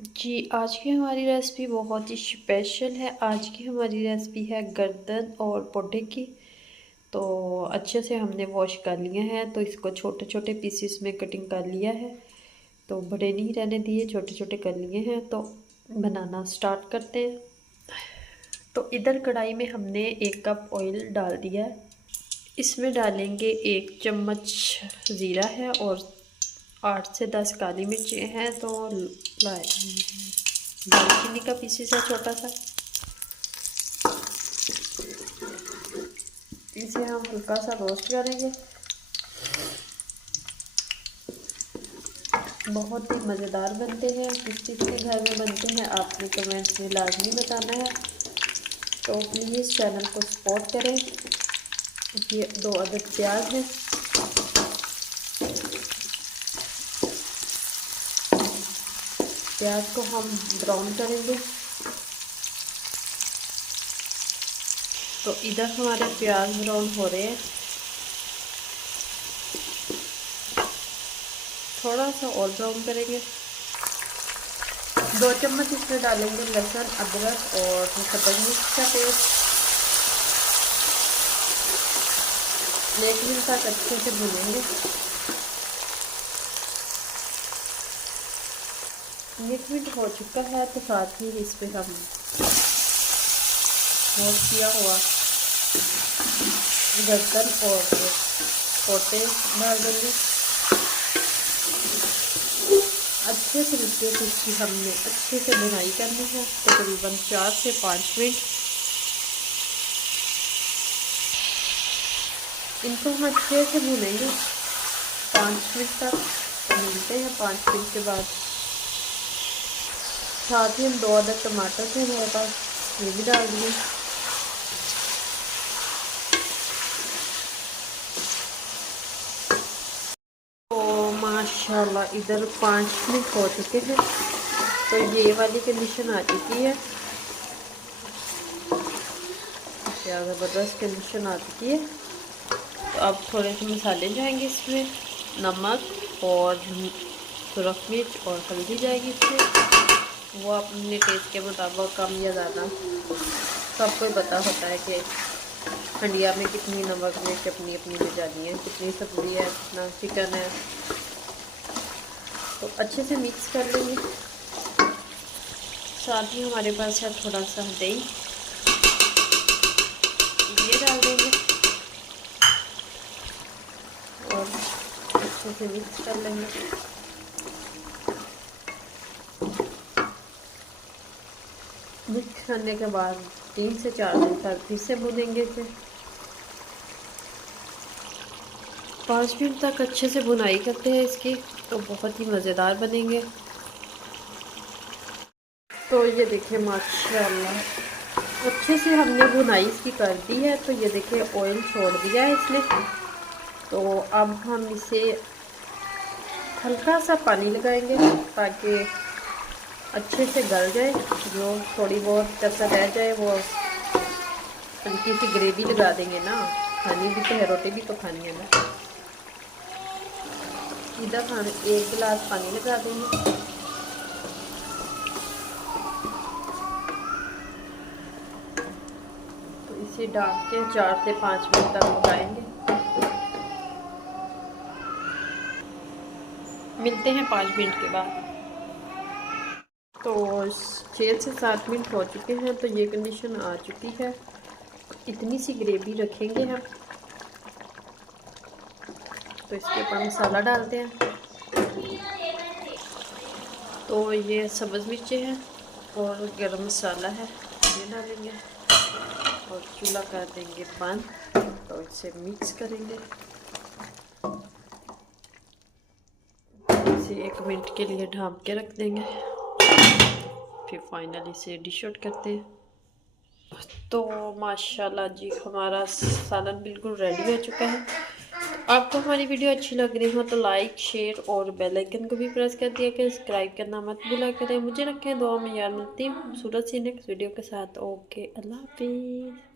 जी, आज की हमारी रेसिपी बहुत ही स्पेशल है। आज की हमारी रेसिपी है गर्दन और पोटे की। तो अच्छे से हमने वॉश कर लिए हैं, तो इसको छोटे छोटे पीसेस में कटिंग कर लिया है। तो बड़े नहीं रहने दिए, छोटे छोटे कर लिए हैं। तो बनाना स्टार्ट करते हैं। तो इधर कढ़ाई में हमने 1 कप ऑयल डाल दिया है। इसमें डालेंगे 1 चम्मच ज़ीरा है और 8 से 10 काली मिर्चें हैं। तो दालचीनी का पीसेस है छोटा सा। इसे हम हल्का सा रोस्ट करेंगे। बहुत ही मज़ेदार बनते हैं। किस किस के घर में बनते हैं आपने कमेंट्स में लाजमी बताना है। तो प्लीज़ चैनल को सपोर्ट करें। ये 2 अदद प्याज है। प्याज को हम ब्राउन करेंगे। तो इधर हमारे प्याज ब्राउन हो रहे हैं। थोड़ा सा और ब्राउन करेंगे। 2 चम्मच इसमें डालेंगे लहसुन, अदरक और सब्ज़ मिर्च का पेस्ट। 1 मिनट तक अच्छे से भूनेंगे। 1 मिनट हो चुका है, तो साथ ही इस पर हम वॉश किया हुआ गर्दन और पोटे डाल देंगे। अच्छे तरीके से इसकी हमने अच्छे से भुनाई करनी है, तकरीबन 4 से 5 मिनट। इनको हम अच्छे से भुनेंगे 5 मिनट तक। तो मिलते हैं 5 मिनट के बाद। साथ ही हम 2 अदद टमाटर थे हमारे पास, ये भी डाल दिए। माशाल्लाह इधर 5 मिनट हो चुके हैं। तो ये वाली कंडीशन आ चुकी है। क्या ज़बरदस्त कंडीशन आ चुकी है। तो अब थोड़े से मसाले जाएंगे इसमें। नमक और सुरख मिर्च और हल्दी जाएगी इसमें। वो अपने टेस्ट के मुताबिक कम या ज़्यादा सबको पता होता है कि हंडिया में कितनी नमक मिर्च अपनी अपनी भी जानी है, कितनी सब्ज़ी है, कितना चिकन है। तो अच्छे से मिक्स कर लेंगे। साथ ही हमारे पास है थोड़ा सा दही, ये डाल देंगे और अच्छे से मिक्स कर लेंगे। मिक्स करने के बाद 3 से 4 मिनट तक फिर से भूनेंगे इसे। 5 मिनट तक अच्छे से भुनाई करते हैं इसकी, तो बहुत ही मज़ेदार बनेंगे। तो ये देखिए माशाल्लाह अच्छे से हमने भुनाई इसकी कर दी है। तो ये देखिए ऑयल छोड़ दिया है इसने। तो अब हम इसे हल्का सा पानी लगाएंगे ताकि अच्छे से गल जाए। जो थोड़ी बहुत कसर रह जाए वो हल्की सी ग्रेवी लगा देंगे ना। खानी भी तो है, रोटी भी तो खानी है ना। इधर हम 1 गिलास पानी लगा देंगे। तो इसे डाल के 4 से 5 मिनट तक पकाएंगे। मिलते हैं 5 मिनट के बाद। तो 6 से 7 मिनट हो चुके हैं। तो ये कंडीशन आ चुकी है। इतनी सी ग्रेवी रखेंगे हम। तो इसके ऊपर मसाला डालते हैं। तो ये सब्ज़ मिर्चें हैं और गरम मसाला है, ये डालेंगे और चूल्हा कर देंगे बंद। तो इसे मिक्स करेंगे। इसे 1 मिनट के लिए ढाँप के रख देंगे। फिर फाइनली इसे डिश आउट करते हैं। तो माशाल्लाह जी हमारा सालन बिल्कुल रेडी हो चुका है। आपको हमारी वीडियो अच्छी लग रही हो तो लाइक, शेयर और बेल आइकन को भी प्रेस कर दिया करें। सब्सक्राइब करना मत भूला करें। मुझे रखें दुआ में याद। मिलती हूँ खूबसूरत सी नेक्स्ट वीडियो के साथ। ओके, अल्लाह हाफिज़।